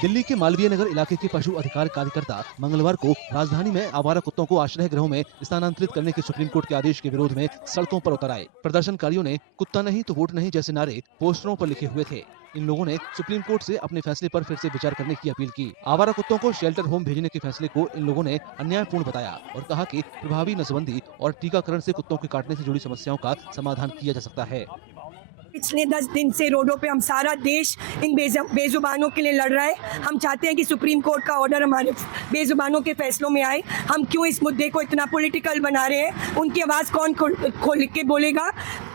दिल्ली के मालवीय नगर इलाके के पशु अधिकार कार्यकर्ता मंगलवार को राजधानी में आवारा कुत्तों को आश्रय गृहों में स्थानांतरित करने के सुप्रीम कोर्ट के आदेश के विरोध में सड़कों पर उतर आए। प्रदर्शनकारियों ने कुत्ता नहीं तो वोट नहीं जैसे नारे पोस्टरों पर लिखे हुए थे। इन लोगों ने सुप्रीम कोर्ट से अपने फैसले पर फिर से विचार करने की अपील की। आवारा कुत्तों को शेल्टर होम भेजने के फैसले को इन लोगों ने अन्यायपूर्ण बताया और कहा कि प्रभावी नसबंदी और टीकाकरण से कुत्तों के काटने से जुड़ी समस्याओं का समाधान किया जा सकता है। पिछले 10 दिन से रोडों पे हम सारा देश इन बेजुबानों के लिए लड़ रहा है। हम चाहते हैं कि सुप्रीम कोर्ट का ऑर्डर हमारे बेजुबानों के फैसलों में आए। हम क्यों इस मुद्दे को इतना पॉलिटिकल बना रहे हैं? उनकी आवाज़ कौन खोल के बोलेगा?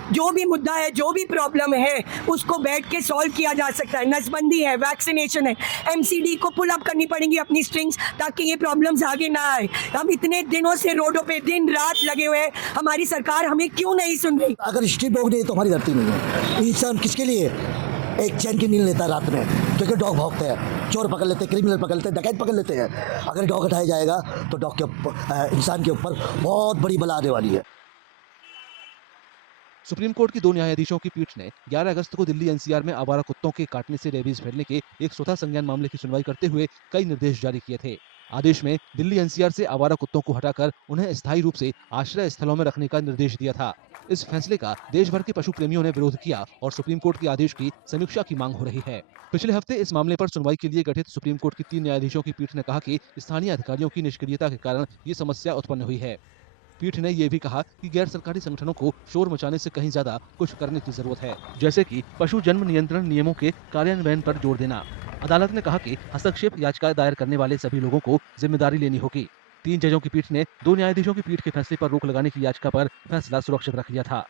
जो भी मुद्दा है, जो भी प्रॉब्लम है, उसको बैठ के सॉल्व किया जा सकता है। नसबंदी है, वैक्सीनेशन है, एमसीडी को पुल अप करनी पड़ेंगी अपनी स्ट्रिंग्स, ताकि ये प्रॉब्लम्स आगे ना आए। हम इतने दिनों से रोडों पे दिन रात लगे हुए हैं, हमारी सरकार हमें क्यों नहीं सुन रही? अगर स्ट्रीट डॉग नहीं तो हमारी धरती नहीं है। इंसान किसके लिए एक चैन की नींद लेता है रात में? क्योंकि डॉग भौंकते हैं, चोर पकड़ लेते हैं, क्रिमिनल पकड़ लेते हैं, डकैत पकड़ लेते हैं। अगर डॉग हटाया जाएगा तो डॉग के इंसान के ऊपर बहुत बड़ी बला आने वाली है। सुप्रीम कोर्ट की 2 न्यायाधीशों की पीठ ने 11 अगस्त को दिल्ली एनसीआर में आवारा कुत्तों के काटने से रेबीज फैलने के एक स्वतः संज्ञान मामले की सुनवाई करते हुए कई निर्देश जारी किए थे। आदेश में दिल्ली एनसीआर से आवारा कुत्तों को हटाकर उन्हें स्थायी रूप से आश्रय स्थलों में रखने का निर्देश दिया था। इस फैसले का देश भर के पशु प्रेमियों ने विरोध किया और सुप्रीम कोर्ट के आदेश की समीक्षा की मांग हो रही है। पिछले हफ्ते इस मामले पर सुनवाई के लिए गठित सुप्रीम कोर्ट की 3 न्यायाधीशों की पीठ ने कहा कि स्थानीय अधिकारियों की निष्क्रियता के कारण ये समस्या उत्पन्न हुई है। पीठ ने यह भी कहा कि गैर सरकारी संगठनों को शोर मचाने से कहीं ज्यादा कुछ करने की जरूरत है, जैसे कि पशु जन्म नियंत्रण नियमों के कार्यान्वयन पर जोर देना। अदालत ने कहा कि हस्तक्षेप याचिका दायर करने वाले सभी लोगों को जिम्मेदारी लेनी होगी। 3 जजों की पीठ ने 2 न्यायाधीशों की पीठ के फैसले पर रोक लगाने की याचिका पर फैसला सुरक्षित रख लिया था।